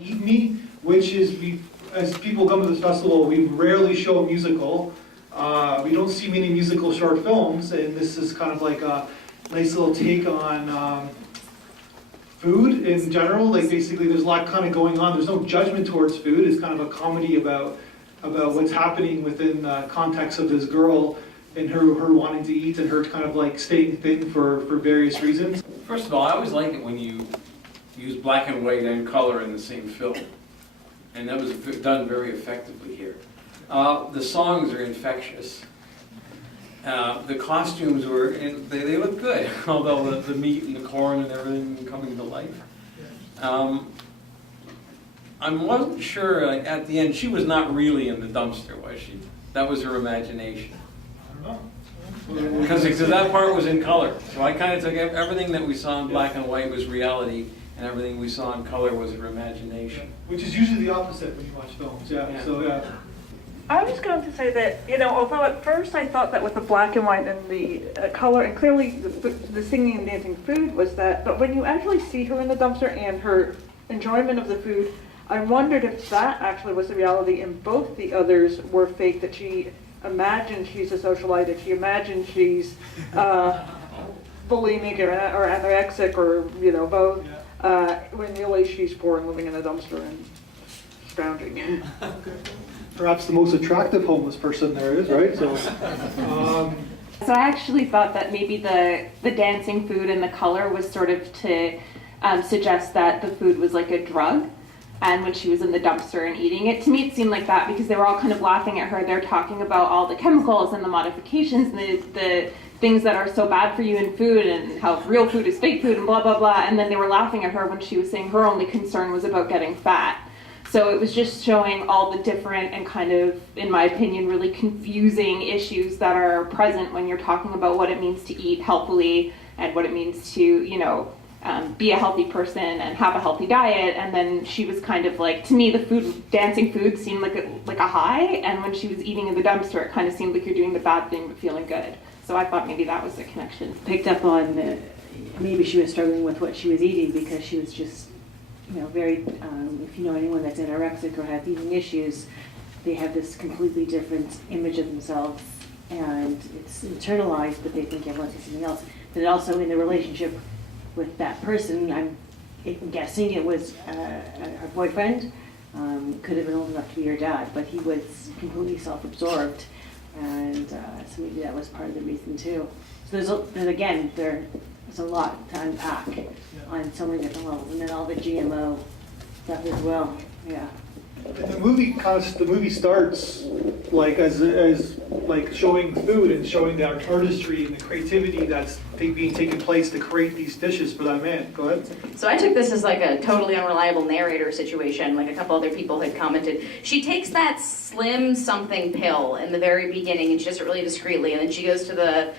Eat Me, which is, as people come to this festival, we rarely show a musical. We don't see many musical short films, and this is kind of like a nice little take on food in general. Like basically there's a lot kind of going on. There's no judgment towards food. It's kind of a comedy about what's happening within the context of this girl and her wanting to eat and her kind of like staying thin for various reasons. First of all, I always like it when you use black and white and color in the same film. And that was done very effectively here. The songs are infectious. The costumes were, and they look good, although the meat and the corn and everything coming to life. I wasn't sure, like, at the end, she was not really in the dumpster, was she? That was her imagination. I don't know. Because that part was in color. So I kind of took everything that we saw in black and white was reality, and everything we saw in color was her imagination. Which is usually the opposite when you watch films, yeah. So, yeah. I was going to say that, although at first I thought that with the black and white and the color, and clearly the singing and dancing food was that, but when you actually see her in the dumpster and her enjoyment of the food, I wondered if that actually was the reality and both the others were fake, that she imagines she's a socialite, that she imagines she's bulimic or anorexic or, both, when really she's poor and living in a dumpster and scrounging. Perhaps the most attractive homeless person there is, right? So I actually thought that maybe the dancing food and the color was sort of to suggest that the food was like a drug. And when she was in the dumpster and eating it, to me it seemed like that because they were all kind of laughing at her. They're talking about all the chemicals and the modifications and the things that are so bad for you in food and how real food is fake food and blah, blah, blah. And then they were laughing at her when she was saying her only concern was about getting fat. So it was just showing all the different and kind of, in my opinion, really confusing issues that are present when you're talking about what it means to eat healthily and what it means to, be a healthy person and have a healthy diet. And then she was kind of like, to me, the dancing food seemed like a high. And when she was eating in the dumpster, it kind of seemed like you're doing the bad thing but feeling good. So I thought maybe that was the connection. Picked up on maybe she was struggling with what she was eating because she was just very, if you know anyone that's anorexic or has eating issues, they have this completely different image of themselves and it's internalized, but they think everyone sees something else. But also in the relationship with that person, I'm guessing it was her boyfriend, could have been old enough to be her dad, but he was completely self-absorbed, and so maybe that was part of the reason too. So there's a lot to unpack on so many different levels, and then all the GMO stuff as well. Yeah. And the movie starts like as like showing food and showing the artistry and the creativity that's being taken place to create these dishes for that man. Go ahead. So I took this as like a totally unreliable narrator situation, like a couple other people had commented. She takes that slim something pill in the very beginning and she does it really discreetly, and then she goes to the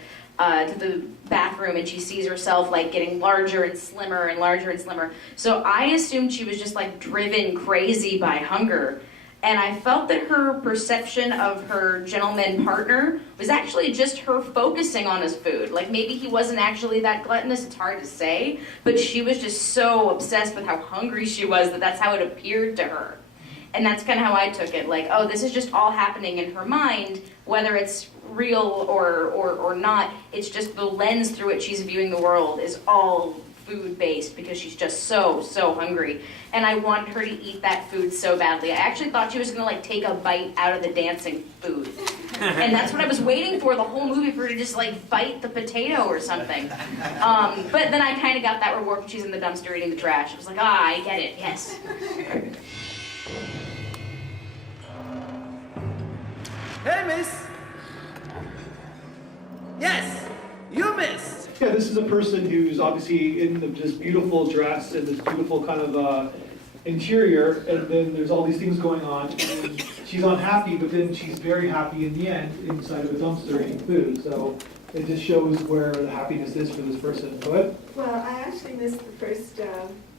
bathroom and she sees herself like getting larger and slimmer and larger and slimmer. So I assumed she was just like driven crazy by hunger. And I felt that her perception of her gentleman partner was actually just her focusing on his food. Like maybe he wasn't actually that gluttonous, it's hard to say, but she was just so obsessed with how hungry she was that that's how it appeared to her. And that's kind of how I took it, like, oh, this is just all happening in her mind, whether it's real or not. It's just the lens through which she's viewing the world is all food-based because she's just so hungry. And I wanted her to eat that food so badly. I actually thought she was going to, like, take a bite out of the dancing food. And that's what I was waiting for the whole movie, for her to just, like, bite the potato or something. But then I kind of got that reward when she's in the dumpster eating the trash. I was like, I get it, yes. Hey, miss! Yes, you missed! Yeah, this is a person who's obviously in this beautiful dress and this beautiful kind of interior, and then there's all these things going on. And she's unhappy, but then she's very happy in the end inside of a dumpster eating food. So it just shows where the happiness is for this person. Go ahead. Well, I actually missed the first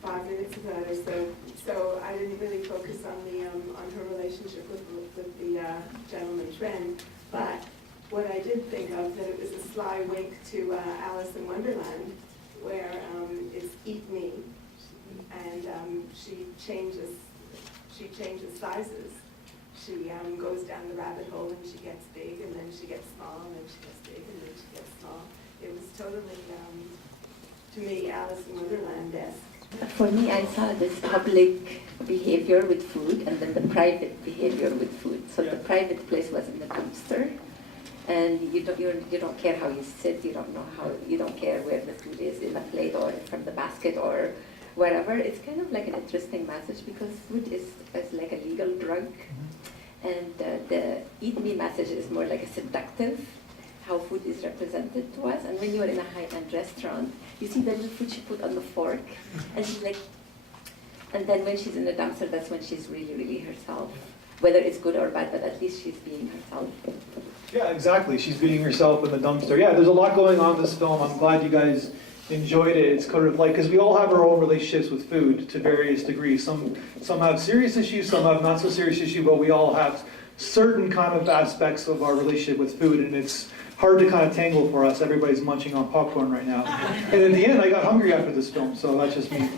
5 minutes of that or so I didn't really focus on her relationship with the gentleman friend. But what I did think of, that it was a sly wink to Alice in Wonderland, where it's "Eat Me," and she changes changes sizes. She goes down the rabbit hole and she gets big, and then she gets small, and then she gets big, and then she gets small. It was totally, to me, Alice in Wonderland-esque. For me, I saw this public behavior with food and then the private behavior with food. So the private place was in the dumpster, and you don't care how you sit, you don't care where the food is in a plate or from the basket or wherever. It's kind of like an interesting message because food is like a legal drug, and the eat me message is more like a seductive, how food is represented to us. And when you're in a high-end restaurant, you see the little food she put on the fork, and she's like, and then when she's in the dumpster, that's when she's really, really herself. Whether it's good or bad, but at least she's being herself. Yeah, exactly. She's being herself in the dumpster. Yeah, there's a lot going on in this film. I'm glad you guys enjoyed it. It's kind of like, because we all have our own relationships with food to various degrees. Some have serious issues, some have not so serious issues, but we all have certain kind of aspects of our relationship with food, and it's hard to kind of tangle for us. Everybody's munching on popcorn right now. And in the end, I got hungry after this film, so that's just me.